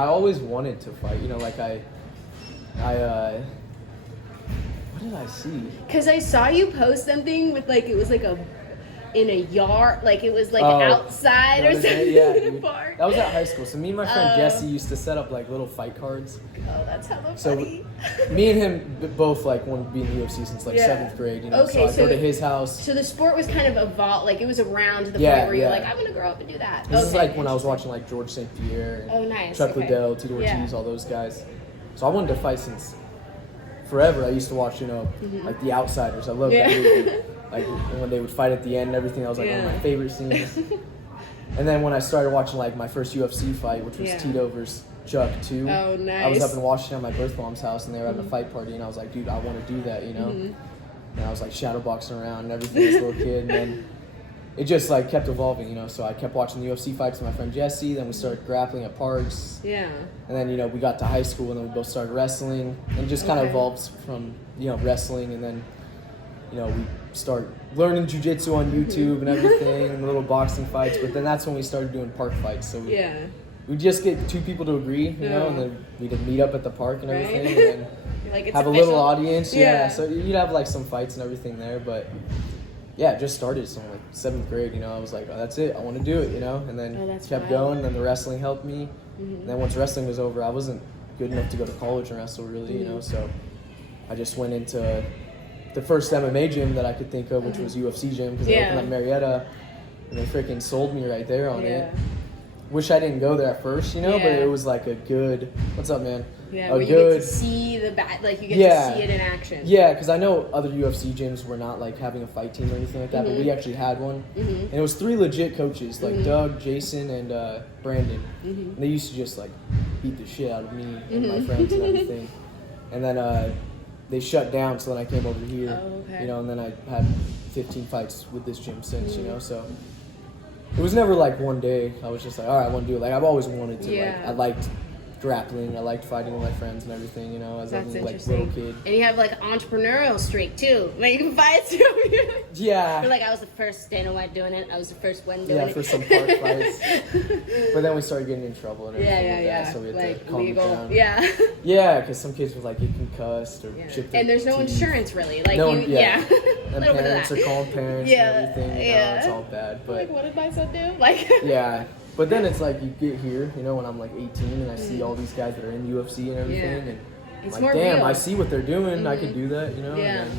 I always wanted to fight. You know, like I what did I see? Because I saw you post something with like, it was like in a yard, like it was like outside or something in a park. That was at high school. So me and my friend Jesse used to set up like little fight cards. Oh, that's hella So funny. me and him both like wanted to be in the UFC since like 7th grade. You know, Okay, so I go to his house. So the sport was kind of evolved, like it was around to the point where you're like, I'm gonna grow up and do that. This is like when I was watching like George St. Pierre, and Chuck Liddell, Tito Ortiz, all those guys. So I wanted to fight since forever. I used to watch, you know, like The Outsiders. I love that movie. Like when they would fight at the end and everything, that was like one of my favorite scenes. And then when I started watching like my first UFC fight, which was Tito versus Chuck 2. Oh, nice. I was up in Washington at my birth mom's house, and they were having a fight party, and I was like, dude, I want to do that, you know? And I was like shadow boxing around and everything as a little kid, and then it just like kept evolving, you know? So I kept watching the UFC fights with my friend Jesse, then we started grappling at parks. Yeah. And then, you know, we got to high school, and then we both started wrestling, and just kind of evolved from, you know, wrestling, and then, you know, we start learning jiu-jitsu on YouTube and everything, and little boxing fights, but then that's when we started doing park fights. So we just get 2 people to agree, you know, and then we'd meet up at the park and everything, and then like have a little audience. So you'd have like some fights and everything there, but it just started so like 7th grade, you know. I was like, oh, that's it, I want to do it, you know, and then kept going, and then the wrestling helped me, and then once wrestling was over, I wasn't good enough to go to college and wrestle really, you know, so I just went into the first MMA gym that I could think of, which was UFC gym, because I opened up Marietta, and they freaking sold me right there on it. Wish I didn't go there at first, you know, but it was like a good, what's up, man? Yeah, where you get to see the like you get to see it in action. Yeah, because I know other UFC gyms were not like having a fight team or anything like that, but we actually had one, and it was 3 legit coaches, like Doug, Jason, and Brandon, and they used to just like beat the shit out of me and my friends and everything, and then they shut down, so then I came over here, you know, and then I had 15 fights with this gym since, you know, so it was never like one day I was just like, all right, I want to do it. Like I've always wanted to. Like I liked grappling, I liked fighting with my friends and everything, you know, as a like little kid. And you have like entrepreneurial streak too. Like you can fight too. Yeah. You're like, I was the first Dana White doing it. I was the first one doing it. Yeah, for some park fights. But then we started getting in trouble and everything like that, so we had like to calm it down. Yeah, because some kids were like, get concussed or chipped and there's no teeth. Insurance really. Like no, and parents are calling parents and everything. You know, it's all bad. But like, what did my son do? Like yeah. But then it's like you get here, you know, when I'm like 18 and I see all these guys that are in UFC and everything, and it's like, more damn, real. I see what they're doing. I could do that, you know. And then,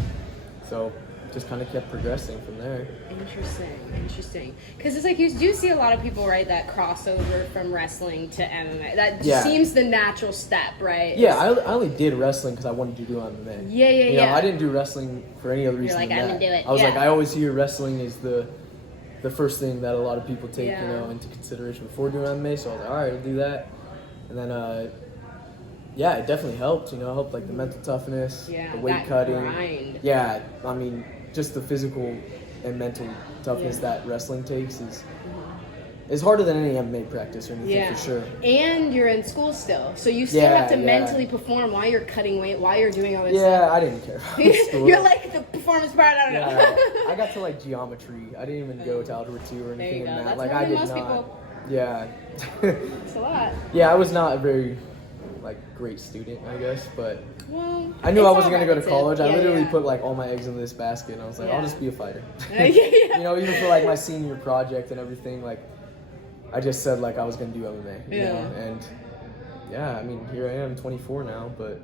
so just kind of kept progressing from there. Interesting. Because it's like you do see a lot of people, right, that crossover from wrestling to MMA. That seems the natural step, right? Yeah, I only did wrestling because I wanted to do MMA. You know, I didn't do wrestling for any other reason. You're like, than I'm that. gonna do it. I was like, I always hear wrestling is the first thing that a lot of people take, you know, into consideration before doing MMA. So I was like, all right, I'll do that. And then, it definitely helped. You know, it helped like the mental toughness, the weight cutting. Grind. Yeah, I mean, just the physical and mental toughness that wrestling takes is harder than any MMA practice or anything for sure. And you're in school still, so you still have to mentally perform while you're cutting weight, while you're doing all this stuff. Yeah, I didn't care about school. You're like the performance part. I don't know. I got to like geometry. I didn't even go to algebra 2 or anything in that. That's like more I than did most not. People. Yeah. It's a lot. Yeah, I was not a very like great student, I guess, but I knew I wasn't gonna go to college. I literally put like all my eggs in this basket, and I was like, I'll just be a fighter. You know, even for like my senior project and everything, like I just said like I was gonna do MMA. You know? And I mean, here I am, 24 now, but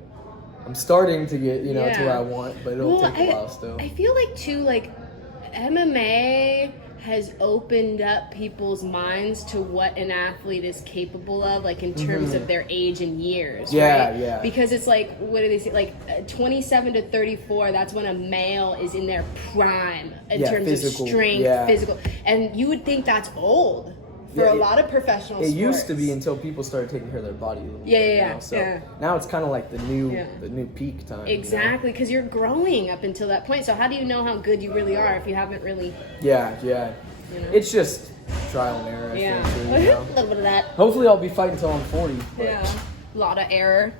I'm starting to get, you know, to where I want, but it'll take a while still. I feel like too, like MMA has opened up people's minds to what an athlete is capable of, like in terms of their age and years, right? Because it's like, what do they say? Like 27 to 34, that's when a male is in their prime in terms of strength, physical. And you would think that's old for a lot of professional sports. It used to be until people started taking care of their body a little bit. You know? So now it's kind of like the new peak time. Exactly, because you're growing up until that point. So how do you know how good you really are if you haven't really... Yeah. You know? It's just trial and error, I think. Too, you know? A little bit of that. Hopefully I'll be fighting until I'm 40. But... A lot of error.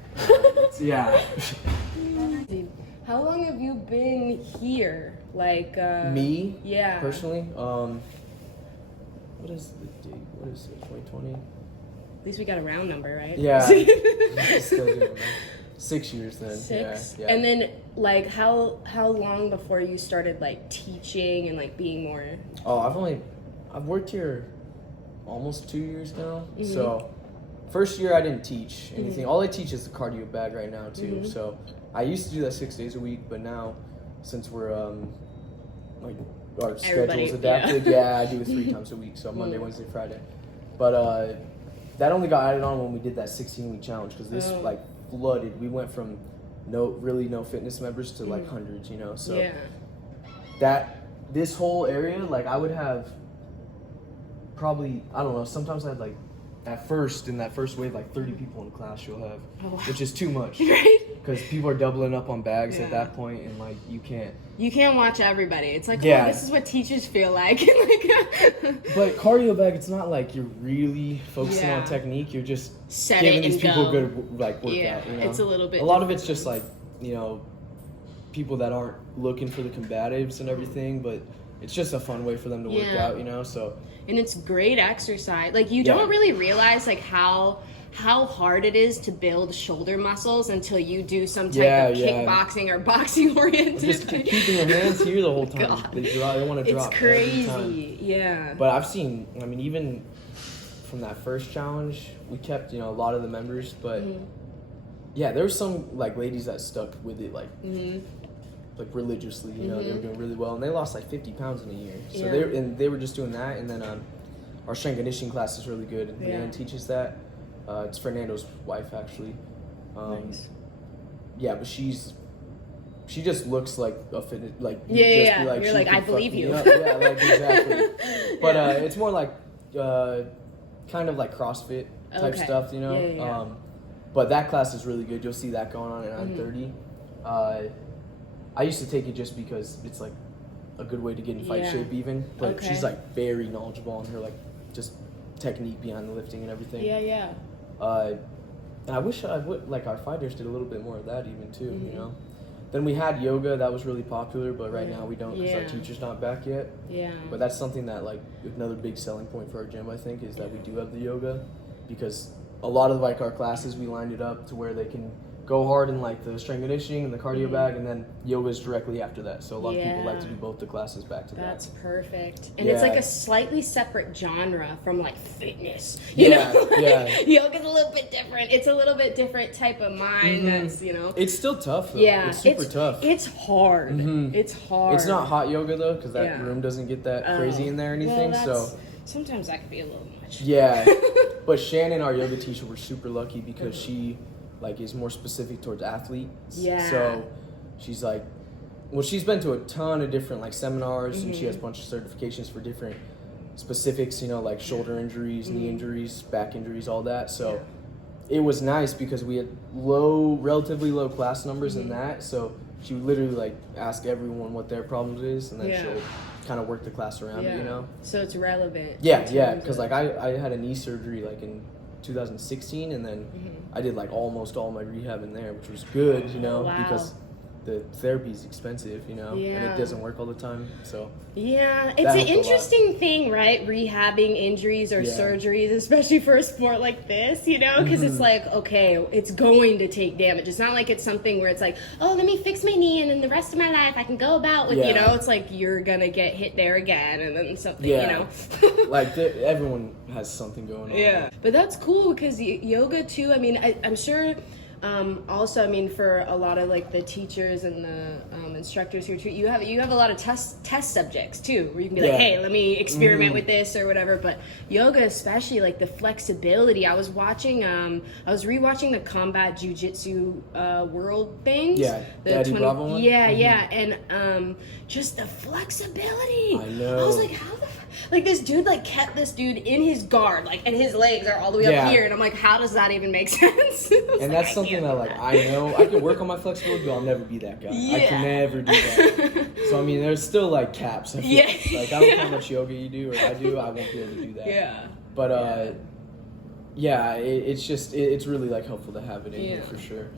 How long have you been here? Like... Me? Yeah. Personally? What is the date? What is it? 2020? least we got a round number, right? Yeah. Still doing that. 6 years then. 6. Yeah. And then like how long before you started like teaching and like being more? Oh, I've worked here almost 2 years now. So first year I didn't teach anything. All I teach is the cardio bag right now too. So I used to do that 6 days a week, but now since we're like our schedule's adapted, I do it 3 times a week. So Monday, Wednesday, Friday. But that only got added on when we did that 16-week challenge because this like flooded. We went from no fitness members to like hundreds, you know. So this whole area, like I would have probably, I don't know, sometimes I had like in that first wave, like 30 people in class you'll have, which is too much. Right? Because people are doubling up on bags at that point, and like you can't watch everybody. It's like, oh, this is what teachers feel like. But cardio bag, it's not like you're really focusing on technique. You're just giving these people a good like workout. Yeah, you know? It's a little bit. A lot of it's just like, you know, people that aren't looking for the combatives and everything, but it's just a fun way for them to work out, you know. So. And it's great exercise. Like you don't really realize like how hard it is to build shoulder muscles until you do some type of kickboxing or boxing oriented. Just keeping your hands here the whole time. They want to drop. It's crazy. Yeah. But I've seen, I mean, even from that first challenge, we kept, you know, a lot of the members, but there were some like ladies that stuck with it like religiously, you know, they were doing really well, and they lost like 50 pounds in a year. So they were just doing that, and then our strength conditioning class is really good, and Leanne teaches that. It's Fernando's wife, actually. Nice. Yeah, but she just looks like a fitness, like You're like, I believe you. Like exactly. But it's more like kind of like CrossFit type stuff, you know. But that class is really good. You'll see that going on at 9:30. I used to take it just because it's like a good way to get in fight shape even, but she's like very knowledgeable on her like just technique behind the lifting and everything. And I wish I would, like, our fighters did a little bit more of that even too, you know. Then we had yoga, that was really popular, but right now we don't because our teacher's not back yet. But that's something that, like, another big selling point for our gym, I think, is that we do have the yoga, because a lot of like our classes we lined it up to where they can go hard in like the strength conditioning and the cardio bag, and then yoga is directly after that. So a lot of people like to do both the classes back to back. That's perfect. And it's like a slightly separate genre from like fitness. You know? Yoga's a little bit different. It's a little bit different type of mind. That's, you know. It's still tough though. It's super tough. It's hard. It's hard. It's not hot yoga though, because that room doesn't get that crazy in there or anything. So sometimes that could be a little much. But Shannon, our yoga teacher, we're super lucky because she like is more specific towards athletes. So she's like, well, she's been to a ton of different like seminars, and she has a bunch of certifications for different specifics, you know, like shoulder injuries, knee injuries, back injuries, all that. So it was nice because we had relatively low class numbers in that. So she would literally like ask everyone what their problems is, and then she'll kind of work the class around it, you know. So it's relevant. Because like I had a knee surgery like in 2016, and then I did like almost all my rehab in there, which was good, you know, because the therapy is expensive, you know, and it doesn't work all the time. So it's an interesting thing, right? Rehabbing injuries or surgeries, especially for a sport like this, you know, because it's like, okay, it's going to take damage. It's not like it's something where it's like, oh, let me fix my knee and then the rest of my life I can go about with, you know. It's like you're gonna get hit there again and then something, you know. Like everyone has something going on. But that's cool because yoga too, I mean, I'm sure. Also, I mean, for a lot of like the teachers and the instructors here too, you have a lot of test subjects too, where you can be like, hey, let me experiment with this or whatever. But yoga, especially like the flexibility. I was rewatching the combat jiu-jitsu world things. The Eddie Bravo one. And just the flexibility. I know. I was like, how the like this dude like kept this dude in his guard, like, and his legs are all the way up here, and I'm like, how does that even make sense? And that's something that like I know I can work on my flexibility, but I'll never be that guy. I can never do that. So I mean, there's still like caps. I feel like I don't care how much yoga you do or I do, I won't be able to do that. But it's just it's really like helpful to have it in here for sure.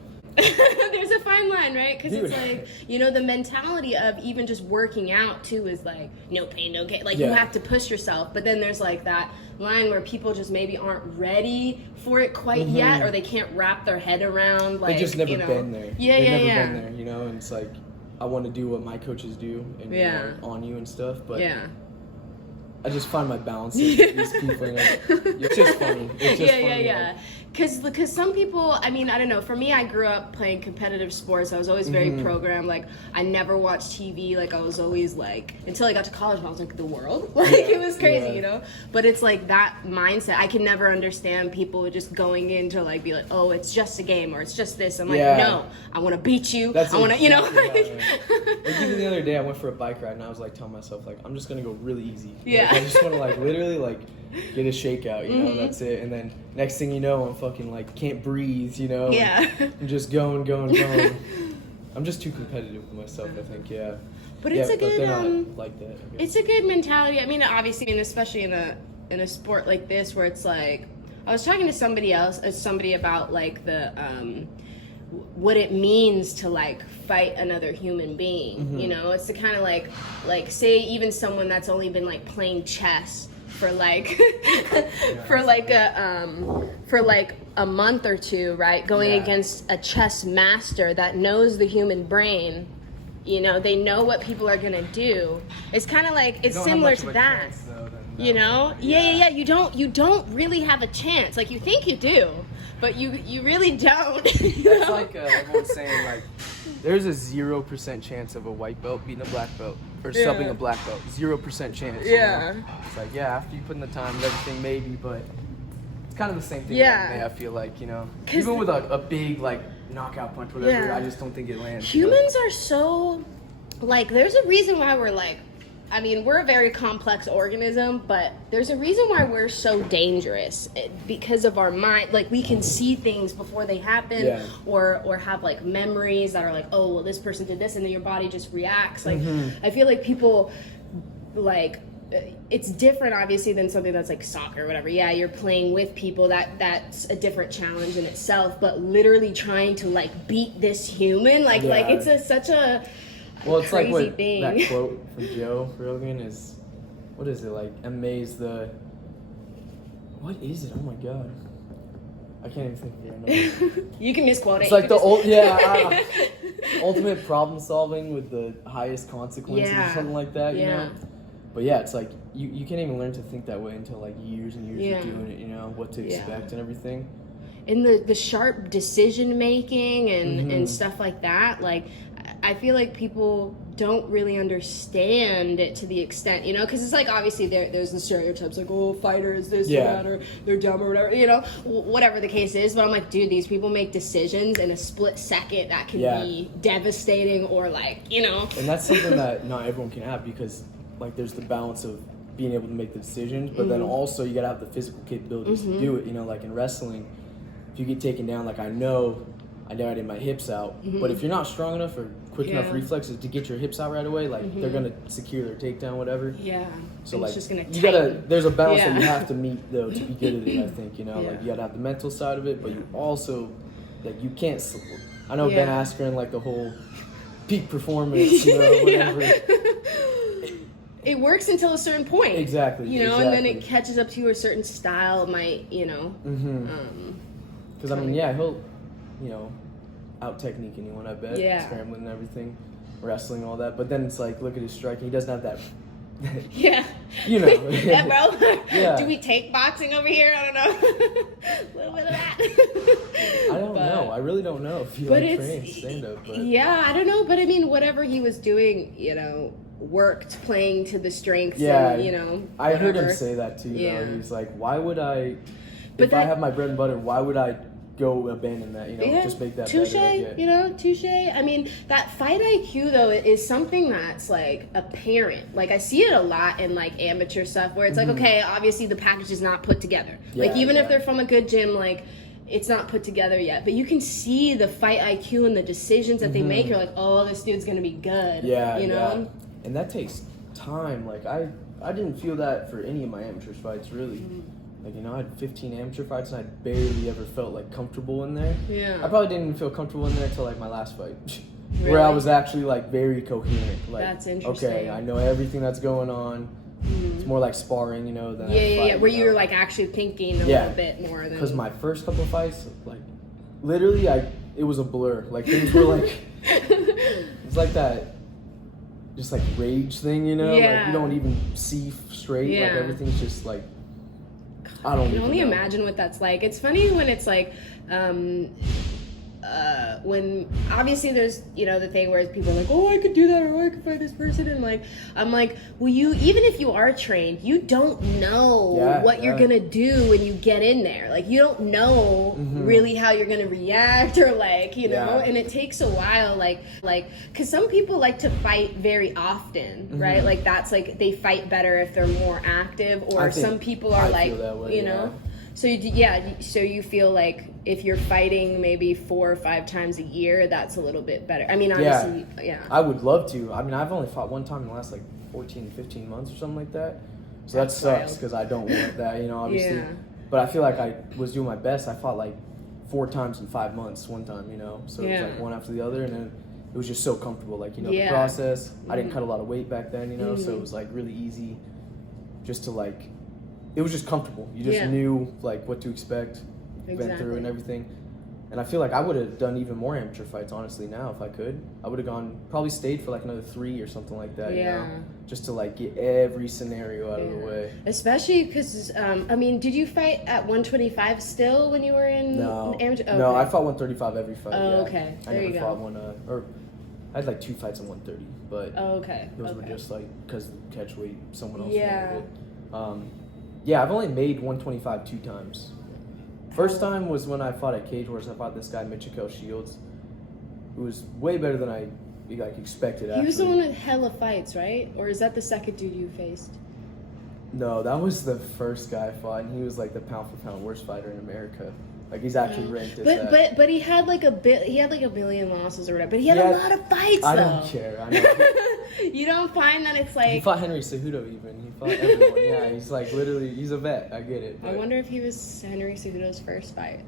There's a fine line, right? Because it's like, you know, the mentality of even just working out too is like no pain, no gain. Like you have to push yourself, but then there's like that line where people just maybe aren't ready for it quite yet, or they can't wrap their head around. Like they just never been there. They've never been there, you know. And it's like I want to do what my coaches do and you know, on you and stuff, but I just find my balance with these people. You know? It's just funny. It's just funny. Like, because some people, I mean, I don't know. For me, I grew up playing competitive sports. I was always very programmed. Like, I never watched TV. Like, I was always like, until I got to college, I was like, the world? Like, it was crazy, you know? But it's like that mindset. I can never understand people just going in to like, be like, oh, it's just a game or it's just this. I'm like, no, I want to beat you. I want to, you know? Like, even the other day, I went for a bike ride and I was like telling myself, like, I'm just going to go really easy. Like, I just want to like literally like get a shakeout, you know, that's it. And then next thing you know, I'm fucking like can't breathe, you know. I'm just going. I'm just too competitive with myself, I think. But it's a good like that. It's a good mentality. I mean, obviously, and especially in a sport like this where it's like, I was talking to somebody about like the what it means to like fight another human being. You know, it's the kind of like say even someone that's only been like playing chess for like for like a month or two, right? Going against a chess master that knows the human brain. You know, they know what people are gonna do. It's kind of like it's similar to that. Chance, though, you know, You don't really have a chance. Like you think you do, but you really don't. That's like everyone's saying like there's a 0% chance of a white belt beating a black belt or subbing a black belt. 0% chance. You know? It's like after you put in the time and everything maybe, but it's kind of the same thing. I feel like, you know, even with a big like knockout punch, whatever, I just don't think it lands. Humans are so like there's a reason why we're like. I mean, we're a very complex organism, but there's a reason why we're so dangerous because of our mind. Like, we can see things before they happen or have, like, memories that are like, oh, well, this person did this, and then your body just reacts. Like, I feel like people, like, it's different, obviously, than something that's, like, soccer or whatever. Yeah, you're playing with people. That's a different challenge in itself, but literally trying to, like, beat this human, like it's such a... Well, it's like what that quote from Joe Rogan is. What is it like? Amaze the. What is it? Oh my god, I can't even think of it. You can misquote it. It's like the ultimate problem solving with the highest consequences or something like that. You know. But it's like you can't even learn to think that way until like years and years of doing it. You know what to expect and everything. And the sharp decision making and stuff like that, like. I feel like people don't really understand it to the extent, you know, because it's like obviously there's the stereotypes like, oh, fighters, this or that, or they're dumb or whatever, you know, whatever the case is. But I'm like, dude, these people make decisions in a split second that can be devastating or like, you know. And that's something that not everyone can have because like there's the balance of being able to make the decisions, but then also you got to have the physical capabilities to do it, you know, like in wrestling, if you get taken down, like I know I did my hips out, but if you're not strong enough or quick enough reflexes to get your hips out right away, like they're gonna secure their takedown, whatever. So like, it's just gonna there's a balance that you have to meet though to be good at it. I think you know, like you gotta have the mental side of it, but you also like you can't. I know Ben Askren, like the whole peak performance, you know, whatever. It works until a certain point. Exactly. You know, and then it catches up to a certain style. Might you know. Because I mean, he'll. You know, out technique anyone, I bet. Scrambling and everything, wrestling, all that. But then it's like, look at his striking. He doesn't have that. You know. Bro. Do we take boxing over here? I don't know. A little bit of that. I don't know. I really don't know if he trains stand-up. But. Yeah, I don't know. But I mean, whatever he was doing, you know, worked playing to the strengths and, you know, I heard him say that too, though. He's like, why would I, if I have my bread and butter, why would I go abandon that, you know, just make that touche, better. You know, touche. I mean, that fight IQ, though, is something that's, like, apparent. Like, I see it a lot in, like, amateur stuff where it's like, okay, obviously the package is not put together. Like, even if they're from a good gym, like, it's not put together yet. But you can see the fight IQ and the decisions that they make. You're like, oh, this dude's going to be good. You know? And that takes time. Like, I didn't feel that for any of my amateur fights, really. Like, you know, I had 15 amateur fights, and I barely ever felt, like, comfortable in there. Yeah. I probably didn't even feel comfortable in there until, like, my last fight. Really? Where I was actually, like, very coherent. Like, that's interesting. Okay, I know everything that's going on. Mm-hmm. It's more like sparring, you know, than yeah. Where you're, like, actually thinking a little bit more than... Because my first couple of fights, like, literally, it was a blur. Like, things were, like... it's like that... just, like, rage thing, you know? Yeah. Like, you don't even see straight. Yeah. Like, everything's just, like... I don't even know. I can only imagine what that's like. It's funny when it's like, when obviously there's, you know, the thing where people are like, oh, I could do that, or I could fight this person, and like, I'm like, well, you, even if you are trained, you don't know what you're gonna do when you get in there. Like, you don't know really how you're gonna react, or like, you know, and it takes a while, like, because some people like to fight very often, right? Like, that's like, they fight better if they're more active, or some people are like, way, you know. So so you feel like if you're fighting maybe 4 or 5 times a year, that's a little bit better. I mean, honestly, I would love to. I mean, I've only fought one time in the last like 14, 15 months or something like that. So that sucks because I don't want that, you know, obviously. Yeah. But I feel like I was doing my best. I fought like 4 times in 5 months one time, you know. So it was like one after the other, and then it was just so comfortable, like, you know, the process. I didn't cut a lot of weight back then, you know, so it was like really easy just to like, it was just comfortable. You just knew like what to expect, went through and everything. And I feel like I would have done even more amateur fights, honestly, now if I could. I would have probably stayed for like another 3 or something like that, you know, just to like get every scenario out of the way. Especially because, I mean, did you fight at 125 still when you were in amateur? Oh, no, I fought 135 every fight. Oh, okay. There you go. I never fought one, or I had like 2 fights in 130, but those were just like because catch weight, someone else wanted it. Yeah, I've only made 125 2 times. First time was when I fought at Cage Wars. I fought this guy, Mitchell Shields, who was way better than I like expected. He was the one with hella fights, right? Or is that the second dude you faced? No, that was the first guy I fought, and he was like the pound for pound worst fighter in America. Like, he's actually ranked as that. But he had like a billion losses or whatever. But he had a lot of fights. I don't care. I know. You don't find that it's like... He fought Henry Cejudo even. He fought everyone. Yeah, he's like literally, he's a vet. I get it. But... I wonder if he was Henry Cejudo's first fight.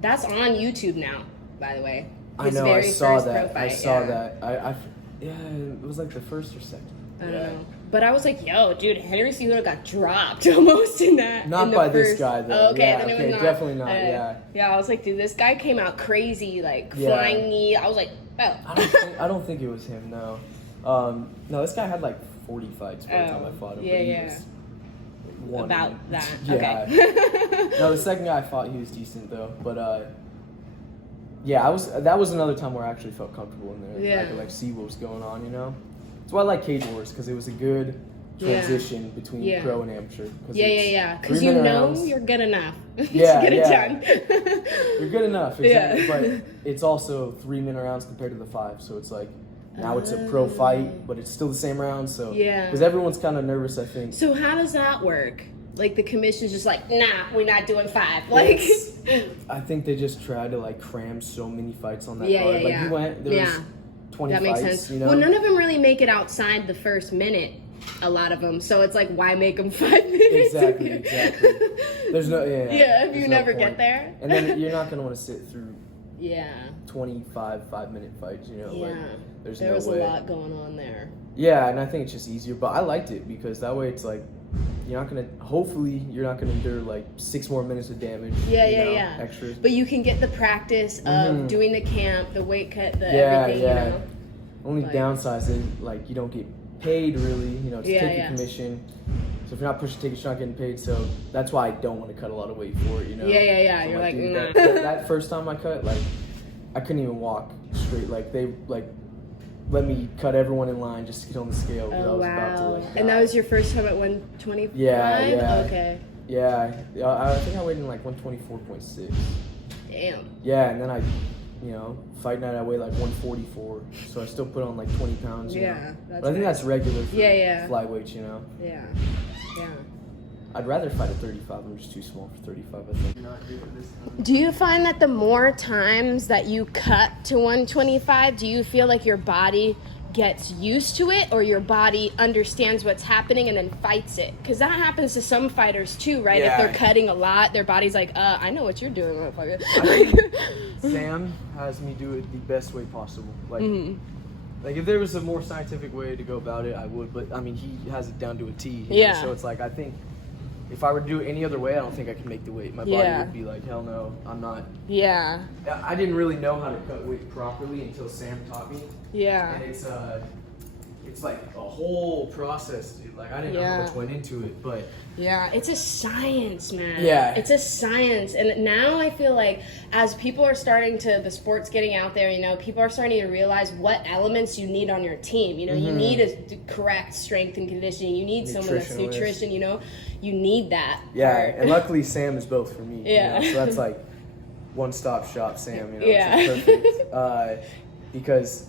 That's on YouTube now, by the way. His I know, I saw that. I saw that. Yeah, it was like the first or second. I don't know. But I was like, yo, dude, Henry Cejudo got dropped almost in that. Not by this guy, though. Oh, okay, then it was not. Definitely not, yeah. Yeah, I was like, dude, this guy came out crazy, like, flying knee. I was like, oh. I don't think it was him, no. No, this guy had like 40 fights by the time I fought him. Yeah. About that. Yeah. Okay. No, the second guy I fought, he was decent, though. But, yeah, that was another time where I actually felt comfortable in there. I could, like, see what was going on, you know? That's why I like Cage Wars, because it was a good transition between pro and amateur. Yeah. Because you know you're good enough. Yeah, get it done. You're good enough, exactly. But it's also 3-minute rounds compared to the 5, so it's like, now it's a pro fight, but it's still the same rounds, so... Yeah. Because everyone's kind of nervous, I think. So how does that work? Like, the commission's just like, nah, we're not doing 5. Like... I think they just try to, like, cram so many fights on that card. Like, there was 20 that makes fights, sense. You know? Well, none of them really make it outside the first minute, a lot of them. So it's like, why make them 5 minutes? Exactly. There's no... Yeah, if you never get there. And then you're not going to want to sit through... 25 5-minute fights, you know? Like, there was a lot going on there. Yeah, and I think it's just easier. But I liked it because that way it's like, hopefully you're not gonna endure like 6 more minutes of damage. Yeah. Extras. But you can get the practice of doing the camp, the weight cut, everything, you know? Only downside is like you don't get paid really, you know, to take a commission. So if you're not pushing tickets, you're not getting paid. So that's why I don't want to cut a lot of weight for it, you know? Yeah. So you're like, dude, nah. that first time I cut, like, I couldn't even walk straight. Like, they, like, let me cut everyone in line just to get on the scale. Oh, I was about to, like, die. And that was your first time at 125? Yeah. Okay. Yeah. I think I weighed in, like, 124.6. Damn. Yeah, and then I, fight night I weighed, like, 144. So I still put on, like, 20 pounds, you know? But I think that's regular for flyweights, you know? Yeah. I'd rather fight at 35. I'm just too small for 35, I think. Do you find that the more times that you cut to 125, do you feel like your body gets used to it or your body understands what's happening and then fights it. Because that happens to some fighters too, right? Yeah. If they're cutting a lot, their body's like, I know what you're doing, motherfucker. I think Sam has me do it the best way possible. Like, like if there was a more scientific way to go about it, I would. But I mean, he has it down to a T. You know? So it's like, I think if I were to do it any other way, I don't think I could make the weight. My body would be like, hell no, I'm not. Yeah. I didn't really know how to cut weight properly until Sam taught me. Yeah. And it's like a whole process, dude. Like, I didn't know how much went into it, but yeah, it's a science, man. Yeah. It's a science. And now I feel like as people are starting to, the sport's getting out there, you know, people are starting to realize what elements you need on your team. You know, you need a correct strength and conditioning. You need someone that's nutrition, you know. You need that. Yeah, part. and luckily Sam is both for me. Yeah. You know? So that's like one-stop shop Sam, you know. Yeah. It's perfect. Because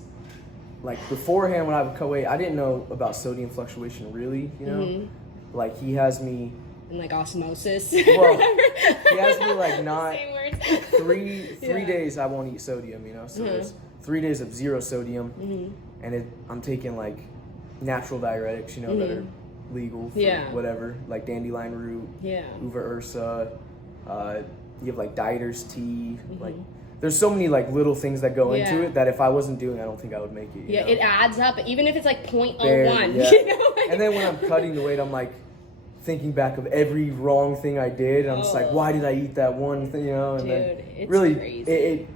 like beforehand when I would cut weight, I didn't know about sodium fluctuation really, you know. Like he has me and like osmosis. Well, he has me like not Same words. three days I won't eat sodium, you know. So there's 3 days of zero sodium, and I'm taking like natural diuretics, you know, that are legal for whatever, like dandelion root, uva ursa. You have like Dieter's tea, like. There's so many like little things that go into it that if I wasn't doing, I don't think I would make it. You know? It adds up, even if it's like 0.01. Yeah. You know? And then when I'm cutting the weight, I'm like thinking back of every wrong thing I did, and I'm just like, why did I eat that one thing? You know, and then it's really, crazy. it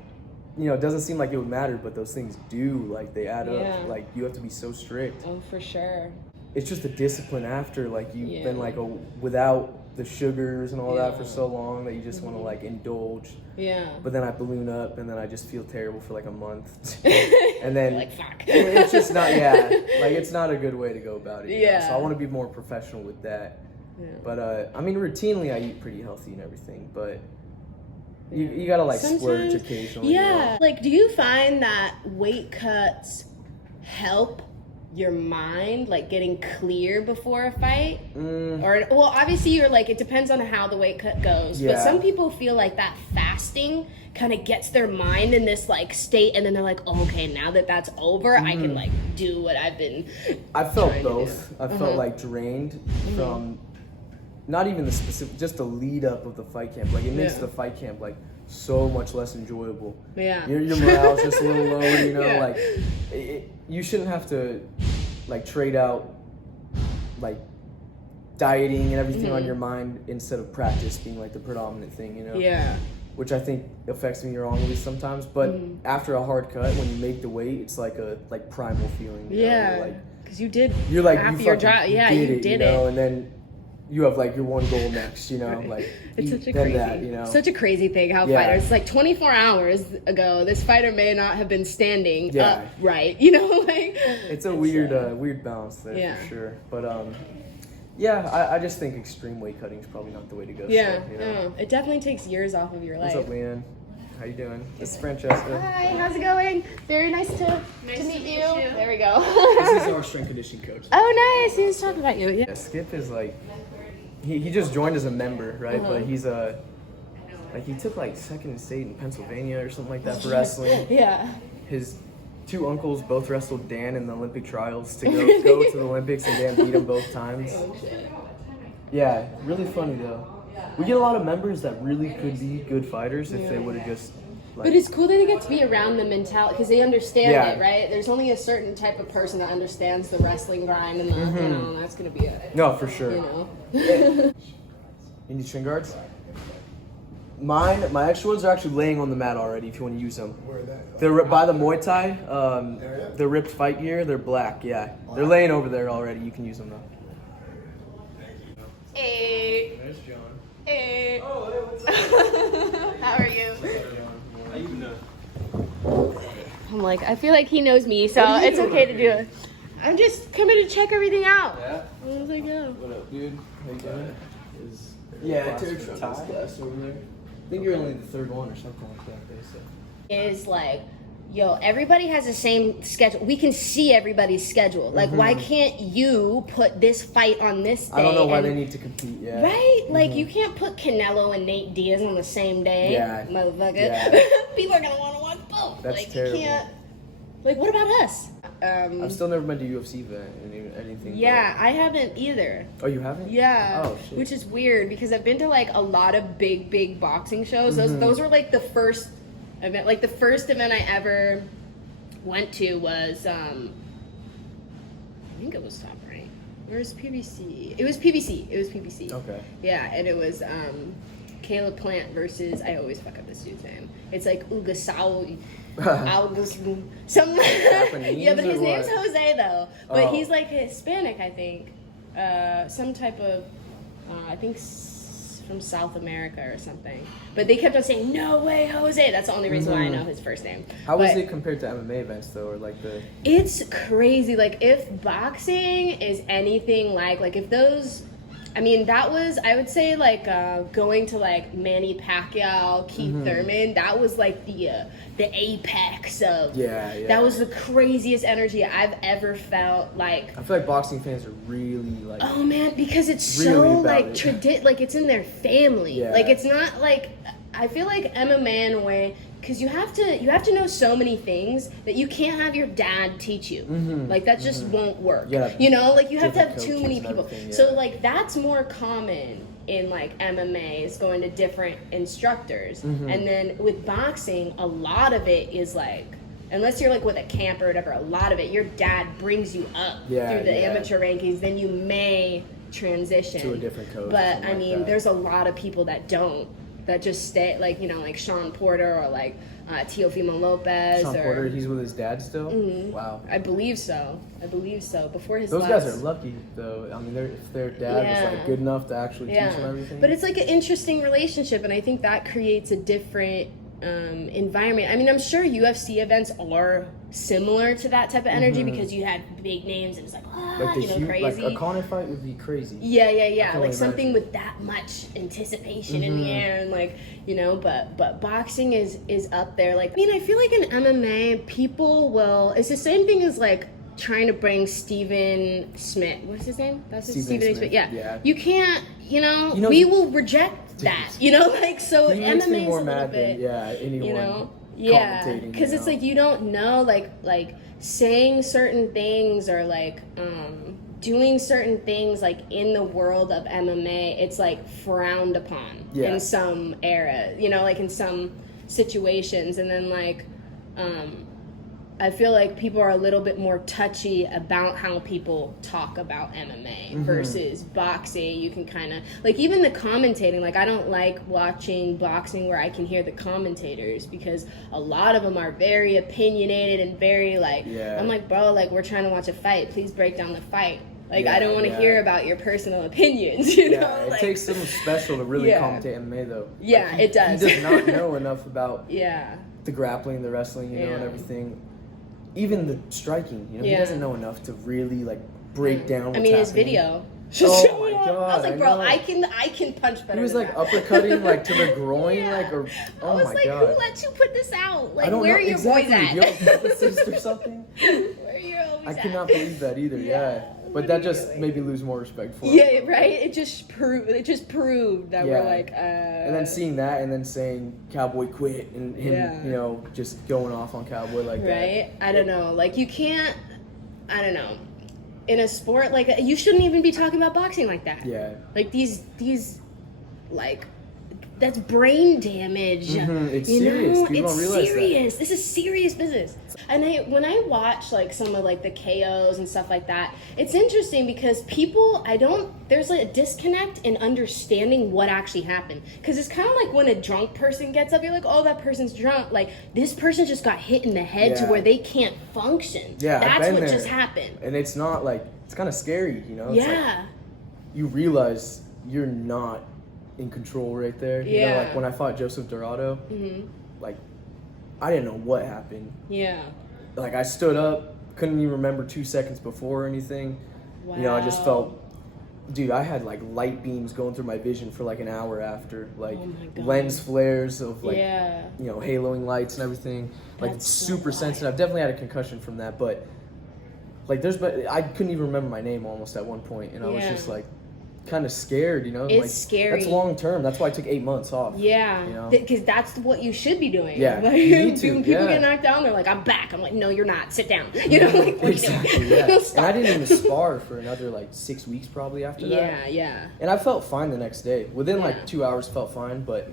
you know, it doesn't seem like it would matter, but those things do. Like they add up. Like you have to be so strict. Oh, for sure. It's just the discipline after. Like you've been like without the sugars and all that for so long that you just want to like indulge. Yeah. But then I balloon up and then I just feel terrible for like a month. And then like, fuck. It's just not like it's not a good way to go about it. You know? So I want to be more professional with that. Yeah. But I mean routinely I eat pretty healthy and everything, but you gotta like splurge occasionally. Yeah. You know? Like do you find that weight cuts help your mind, like getting clear before a fight? Or well, obviously you're like, it depends on how the weight cut goes, but some people feel like that fasting kind of gets their mind in this like state, and then they're like, oh, okay, now that that's over, I can like do what I've been I felt both. I felt like drained from not even the specific, just the lead up of the fight camp. Like it makes the fight camp like so much less enjoyable. Yeah. Your morale's just a little lower, you know, like you shouldn't have to like trade out like dieting and everything on your mind instead of practice being like the predominant thing, you know? Yeah. Which I think affects me wrongly sometimes, but after a hard cut, when you make the weight, it's like a like primal feeling. You know? Like, because you're like half you your job. Yeah, you did it. And then you have like your one goal next, you know, like it's such a crazy, you know? Such a crazy thing how fighters, like 24 hours ago, this fighter may not have been standing upright, you know, like it's a weird balance there for sure. But I just think extreme weight cutting is probably not the way to go. Yeah, so, you know? It definitely takes years off of your life. What's up, Leanne? How you doing? This is Francesca. Hi, how's it going? Very nice to meet you. There we go. This is our strength conditioning coach. Oh, nice. He was talking about you. Yeah, Skip is like, he just joined as a member, right? But he's like he took like second in state in Pennsylvania or something like that for wrestling. Yeah. His two uncles both wrestled Dan in the Olympic trials to go to the Olympics, and Dan beat him both times. Yeah, really funny though. We get a lot of members that really could be good fighters if they would have just. Like, but it's cool that they get to be around the mentality because they understand it, right? There's only a certain type of person that understands the wrestling grind, and the, you know, that's gonna be it. No, for sure. You know. You need shin guards? My extra ones are actually laying on the mat already. If you want to use them. Where are they? They're by the Muay Thai. The ripped fight gear. They're black. Yeah, they're laying over there already. You can use them though. Hey. There's John. Hey. Oh, hey, what's up? How are you? How you know? I'm like, I feel like he knows me, so it's okay to do it. I'm just coming to check everything out. Yeah. I was like, yeah. What up, dude? How you doing? Yeah, Terry from this class over there. I think you're only the third one or something like that. They said. Is like, yo, everybody has the same schedule. We can see everybody's schedule. Like, why can't you put this fight on this day? I don't know why they need to compete, Right? Like, you can't put Canelo and Nate Diaz on the same day. Yeah. Motherfucker. Yeah. People are going to want to watch both. That's like, terrible. You can't. Like, what about us? I've still never been to UFC event or anything. Yeah, I haven't either. Oh, you haven't? Yeah. Oh, shit. Which is weird because I've been to like a lot of big boxing shows. Those were like the first event. Like the first event I ever went to was I think it was Top Rank. Where's PBC? It was PBC. Okay. Yeah, and it was Caleb Plant versus, I always fuck up this dude's name. It's like Ugasao. Some yeah, but his name's Jose though. But he's like Hispanic, I think. Some type of I think from South America or something. But they kept on saying, "No way, Jose." That's the only reason why I know his first name. How is it compared to MMA events though, or like the? It's crazy. Like if boxing is anything like if those. I mean, that was, I would say, like, going to, like, Manny Pacquiao, Keith Thurman, that was, like, the apex of... Yeah. That was the craziest energy I've ever felt, like... I feel like boxing fans are really, like... Oh, man, because it's really so, like, like, it's in their family. Yeah. Like, it's not, like... I feel like MMA in a way... Because you have to know so many things that you can't have your dad teach you. Like that just won't work. Yeah. You know, like you have to have too many people. Yeah. So like that's more common in like MMA is going to different instructors. And then with boxing, a lot of it is like, unless you're like with a camp or whatever, a lot of it, your dad brings you up through the amateur rankings, then you may transition to a different coach. But I mean, there's a lot of people that don't. That just stay, like, you know, like Sean Porter or like Teofimo Lopez. Sean Porter, he's with his dad still? Wow. I believe so. Before his Those guys are lucky, though. I mean, if their dad was like good enough to actually teach them everything. But it's like an interesting relationship, and I think that creates a different environment. I mean, I'm sure UFC events are similar to that type of energy because you had big names and it's like, crazy. Like a Conor fight would be crazy. Yeah. Like something with that much anticipation in the air and like, you know, but boxing is up there. Like, I mean, I feel like in MMA, people will, it's the same thing as like trying to bring Stephen Smith. What's his name? That's Stephen Smith. Yeah. You can't, you know, we will reject that. You know, like, so he makes MMA me more is a mad little bit, than anyone. You know? Yeah, because it's like you don't know, like saying certain things or like doing certain things like in the world of MMA, it's like frowned upon in some era, you know, like in some situations, and then like I feel like people are a little bit more touchy about how people talk about MMA versus boxing. You can kind of, like, even the commentating, like, I don't like watching boxing where I can hear the commentators because a lot of them are very opinionated and very, like, I'm like, bro, like, we're trying to watch a fight. Please break down the fight. Like, I don't want to hear about your personal opinions, you know? It like, takes someone special to really commentate MMA, though. Yeah, like, it does. He does not know enough about the grappling, the wrestling, you know, and everything. Even the striking, you know, he doesn't know enough to really like break down what's happening. His video. Oh my god! I was like, bro, I can punch better. He was like uppercutting like to the groin, like, or oh my god! I was like, who let you put this out? Like, where are your boys at? You have a publicist or something? Where are your boys at? I cannot believe that either. Yeah. But that just made me lose more respect for him. Yeah, right? It just proved that we're like, And then seeing that and then saying Cowboy quit and him, you know, just going off on Cowboy like that. Right? I don't know. Like, you can't, I don't know. In a sport, like, you shouldn't even be talking about boxing like that. Yeah. Like, these like, that's brain damage. It's serious. People don't realize serious. This is serious business. And when I watch like some of like the KOs and stuff like that, it's interesting because there's like a disconnect in understanding what actually happened. Because it's kind of like when a drunk person gets up, you're like, oh, that person's drunk. Like, this person just got hit in the head to where they can't function. Yeah, that's what just happened. And it's not like, it's kind of scary, you know? It's like, you realize you're not in control right there. You know, like when I fought Joseph Dorado, like I didn't know what happened. Yeah. Like I stood up, couldn't even remember 2 seconds before or anything. Wow. You know, I just felt, dude, I had like light beams going through my vision for like an hour after, like lens flares of like, you know, haloing lights and everything. Like it's super sensitive. I've definitely had a concussion from that, but like I couldn't even remember my name almost at one point, and I was just like, kind of scared, you know? It's like, scary. That's long term. That's why I took 8 months off. Yeah. You know? Because that's what you should be doing. Yeah. Like, you need to. when people get knocked down, they're like, I'm back. I'm like, no, you're not. Sit down. You know, like, what exactly, are you doing? Yeah. And I didn't even spar for another like 6 weeks probably after that. Yeah. And I felt fine the next day. Within like 2 hours, felt fine. But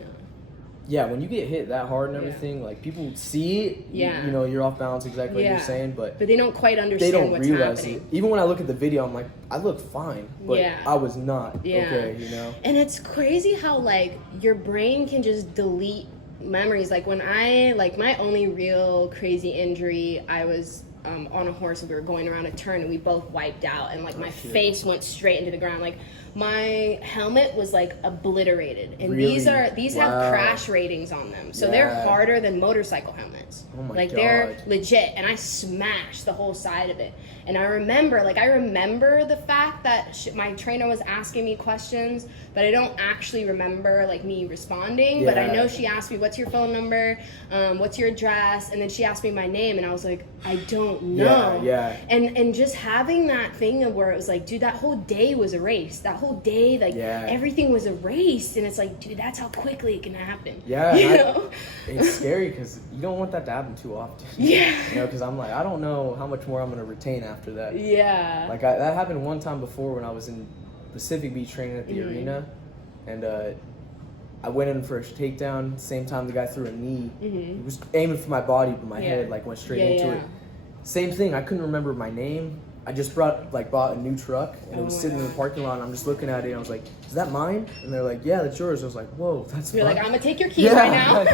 yeah, when you get hit that hard and everything, like people see it. You know, you're off balance exactly like you're saying, but they don't quite understand what's realize happening. it. Even when I look at the video, I'm like, I look fine, but I was not okay, you know? And it's crazy how, like, your brain can just delete memories. Like, when my only real crazy injury, I was on a horse and we were going around a turn and we both wiped out and, like, my face went straight into the ground. Like, my helmet was like obliterated, and these have crash ratings on them, so they're harder than motorcycle helmets. Oh my like God. They're legit, and I smashed the whole side of it. And I remember the fact that my trainer was asking me questions, but I don't actually remember like me responding. But I know she asked me, "What's your phone number? What's your address?" And then she asked me my name, and I was like, "I don't know." And just having that thing of where it was like, dude, that whole day was erased. That whole day, like everything was erased, and it's like, dude, that's how quickly it can happen. You know? It's scary because you don't want that to happen too often. You know, because I'm like, I don't know how much more I'm gonna retain after that. Like that happened one time before when I was in Pacific Beach training at the arena, and I went in for a takedown. Same time the guy threw a knee. He was aiming for my body, but my head like went straight into it. Same thing. I couldn't remember my name. I just bought a new truck, and it was sitting in the parking lot, and I'm just looking at it, and I was like, is that mine? And they're like, yeah, that's yours. I was like, whoa, that's mine. You're like, I'm going to take your keys right now.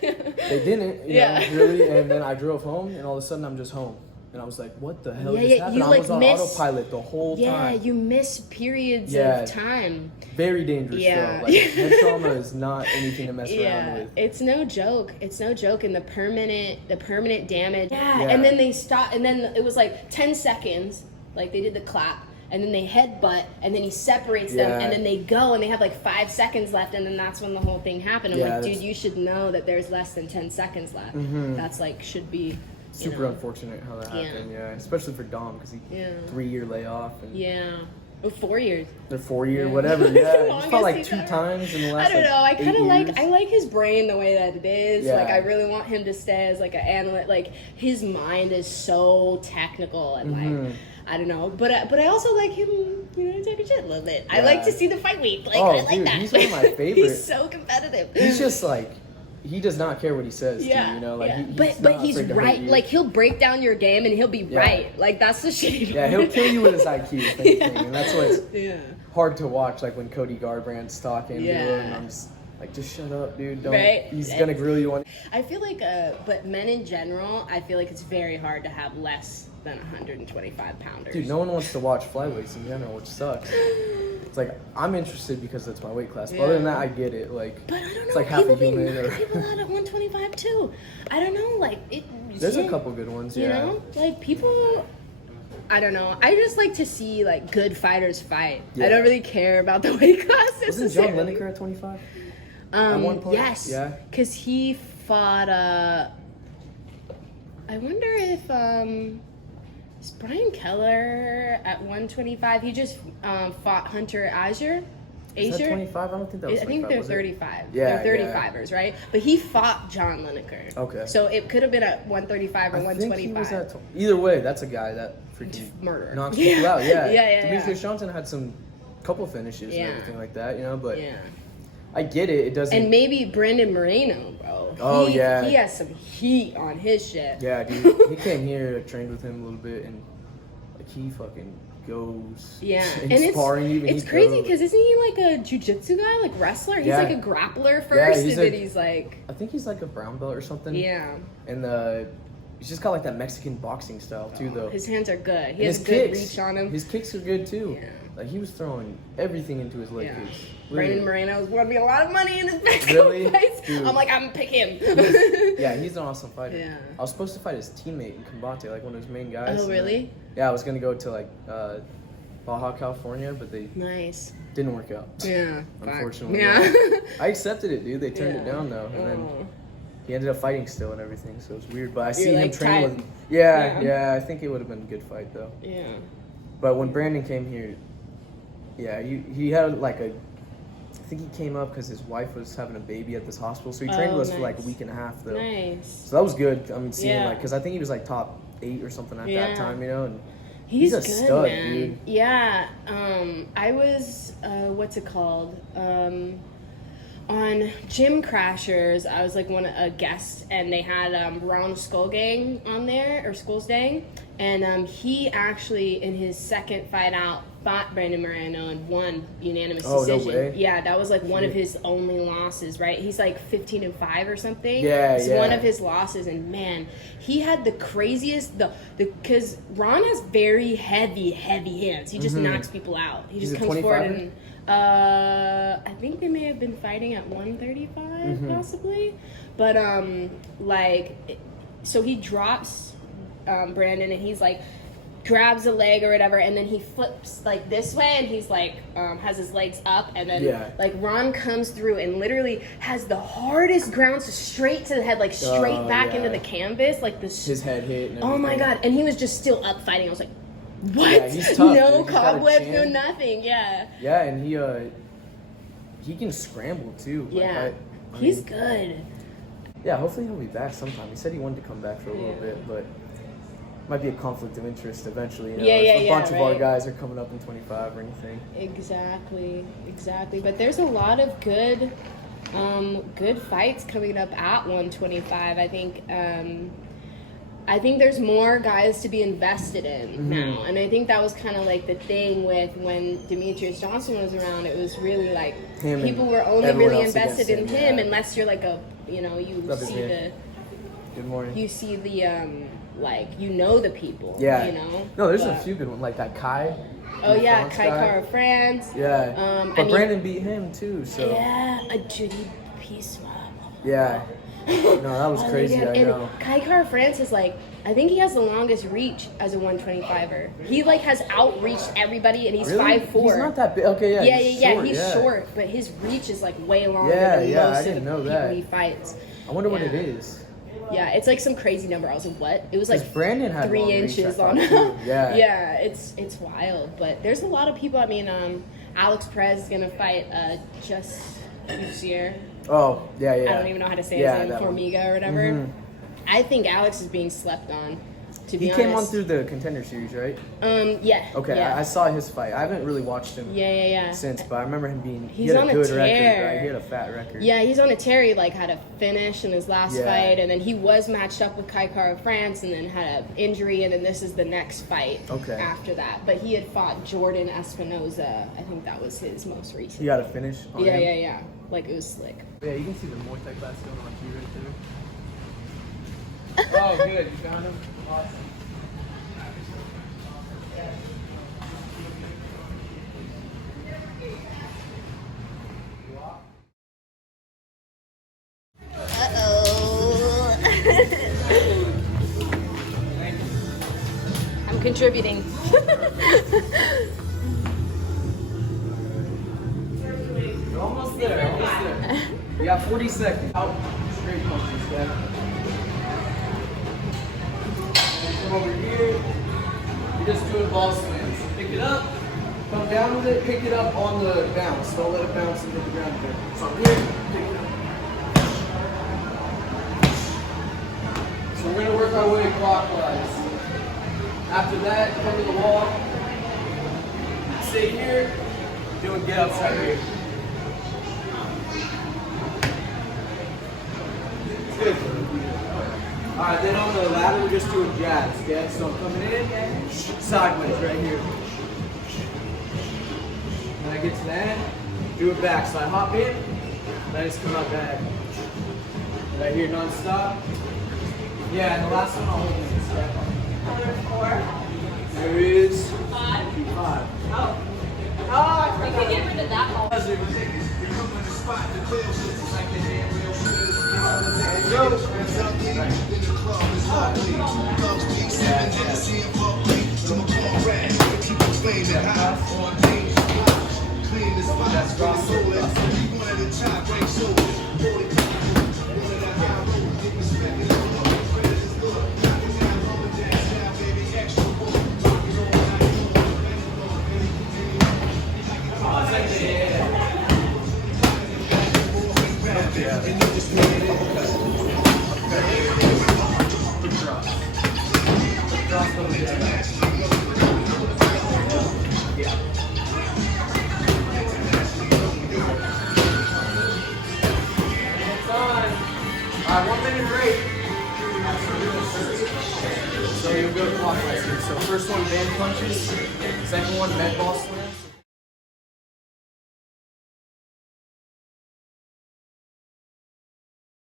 They didn't, you know, really, and then I drove home, and all of a sudden I'm just home. And I was like, what the hell just happened? I was on autopilot the whole time. Yeah, you miss periods of time. Very dangerous, though. Like, head trauma is not anything to mess around with. It's no joke. It's no joke. And the permanent damage. And then they stopped, and then it was like 10 seconds. Like, they did the clap. And then they headbutt, and then he separates them, and then they go, and they have like 5 seconds left, and then that's when the whole thing happened. I'm like, dude, you should know that there's less than 10 seconds left. That's like, should be... Super unfortunate how that happened, especially for Dom, because he 3-year layoff. And 4 years. They're 4 year, whatever. It's felt like 2 times in the last. I don't know. I kind of like. I like his brain the way that it is. Like, I really want him to stay as like an analyst. Like, his mind is so technical and like. I don't know, but I also like him, you know, talking shit a little bit. I like to see the fight week. Like, I like that. He's one of my favorites. He's so competitive. He's just like. He does not care what he says to you, you know? Like, but he's right. Like, he'll break down your game and he'll be right. Like, that's the shit. Yeah, he'll kill you with his IQ, if anything. And that's what's hard to watch, like when Cody Garbrandt's talking to him, and I'm just like, just shut up, dude. Don't. He's going to grill you on. I feel like, but men in general, I feel like it's very hard to have less than 125 pounders. Dude, no one wants to watch flyweights in general, which sucks. It's like, I'm interested because that's my weight class. But other than that, I get it. Like, but I don't know. It's like half a human. People out at 125 too. I don't know. Like, there's a couple good ones. You know, like people. I don't know. I just like to see like good fighters fight. I don't really care about the weight class. Wasn't John Lineker at 25? At one point? Yes. Yeah. Because he fought. I wonder if is Brian Keller at 125? He just fought Hunter Azure. Is that 25? I don't think that was 25. I think they're 35. Yeah, they're 35ers, right? But he fought John Lineker. Okay. So it could have been at 135 or 125. Either way, that's a guy that freaking knocks people out. Demetrius Johnson had some couple finishes and everything like that, you know, but I get it. It doesn't. And maybe Brandon Moreno, bro. He has some heat on his shit. Yeah, dude. He came here, trained with him a little bit, and like he fucking goes. Yeah, and it's it's crazy because isn't he like a jiu-jitsu guy, like wrestler? He's like a grappler first, and then he's like. I think he's like a brown belt or something. Yeah. And he's just got like that Mexican boxing style too, though. His hands are good. He has good reach on him. His kicks are good too. Yeah. Like he was throwing everything into his leg kicks. Brandon Moreno's won me a lot of money in his Mexico fights. Dude. I'm like, I'm gonna pick him. He's an awesome fighter. Yeah. I was supposed to fight his teammate in Combate, like one of his main guys. Oh, really? I was gonna go to like Baja California, but they didn't work out. Yeah. Unfortunately. Yeah. I accepted it, dude. They turned it down though, and then he ended up fighting still and everything, so it was weird. But I see him train with him. Yeah, I think it would have been a good fight though. Yeah. But when Brandon came here, Yeah, he had like I think he came up because his wife was having a baby at this hospital, so he trained with us for like a week and a half though. Nice. So that was good. I mean, seeing like, because I think he was like top 8 or something at that time, you know. And he's a good, stud, man. Dude. Yeah. I was what's it called? On Gym Crashers, I was like a guest, and they had Ron Skullgang on there, or Skullsdang, and he actually in his second fight out fought Brandon Moreno and won unanimous decision. No way. Yeah, that was like one of his only losses, right? He's like 15-5 or something. Yeah, it's one of his losses, and man, he had the craziest because Ron has very heavy hands. He just knocks people out. He just comes forward and. I think they may have been fighting at 135 possibly, but so he drops Brandon, and he's like grabs a leg or whatever, and then he flips like this way, and he's like has his legs up, and then like Ron comes through and literally has the hardest grounds straight to the head, like straight back into the canvas, like this. His head hit. And oh my god! And he was just still up fighting. I was like, what? Yeah, he's tough, no cobwebs, no nothing. Yeah. Yeah, and he can scramble too. Yeah, he's good. Yeah, hopefully he'll be back sometime. He said he wanted to come back for a little bit, but might be a conflict of interest eventually. You know, a bunch of our guys are coming up in 25 or anything. Exactly. But there's a lot of good fights coming up at 125. I think there's more guys to be invested in now. And I think that was kind of like the thing with when Demetrius Johnson was around. It was really like people were only really invested in him unless you're like you see Good morning. You see the, you know the people, you know? No, there's a few good ones, like that Kai. Oh, yeah, Kai Kara France. Yeah. But Brandon beat him, too, so. Yeah, a Judy Peace. Yeah. No, that was crazy, I know. Kai Kara France is like, I think he has the longest reach as a 125er. He has outreached everybody, and he's 5'4". He's not that big. Okay, yeah. He's short, but his reach is like way longer than most of the people he fights. I wonder what it is. Yeah, it's like some crazy number. I was like, what? It was like Brandon had 3 inches on him. Yeah, it's wild. But there's a lot of people. I mean, Alex Perez is gonna fight just this year. Oh, yeah. I don't even know how to say his name, Formiga or whatever. I think Alex is being slept on, to be honest. He came on through the Contender Series, right? Yeah. Okay, yeah. I saw his fight. I haven't really watched him since, but I remember him being... He's on a good record, right? He had a fat record. Yeah, he's on a tear. He, had a finish in his last fight, and then he was matched up with Kai Kara France, and then had an injury, and then this is the next fight after that. But he had fought Jordan Espinoza. I think that was his most recent. He got a finish on him? Yeah. It was slick. Yeah, you can see the Muay Thai class going on here right there. Oh, good. You found him? Awesome. I'm contributing. You're almost there. You got 40 seconds. Out. Straight punches, guys. Come over here. You're just doing ball swings. Pick it up. Come down with it. Pick it up on the bounce. Don't let it bounce and hit the ground again. So here, pick it up. So we're going to work our way clockwise. After that, come to the wall. Stay here. Doing get-ups right here. Good. Alright, then on the ladder, we're just doing jabs, okay? So I'm coming in, sideways right here. When I get to the end, do it back. So I hop in, then I just come out back. Right here, non-stop. Yeah, and the last one I'll hold this, yeah. 4. There is 5. Oh. Oh, you can get rid of that one. 1 minute break. So you'll go clockwise here. So first one, man punches. Second one, med ball slams.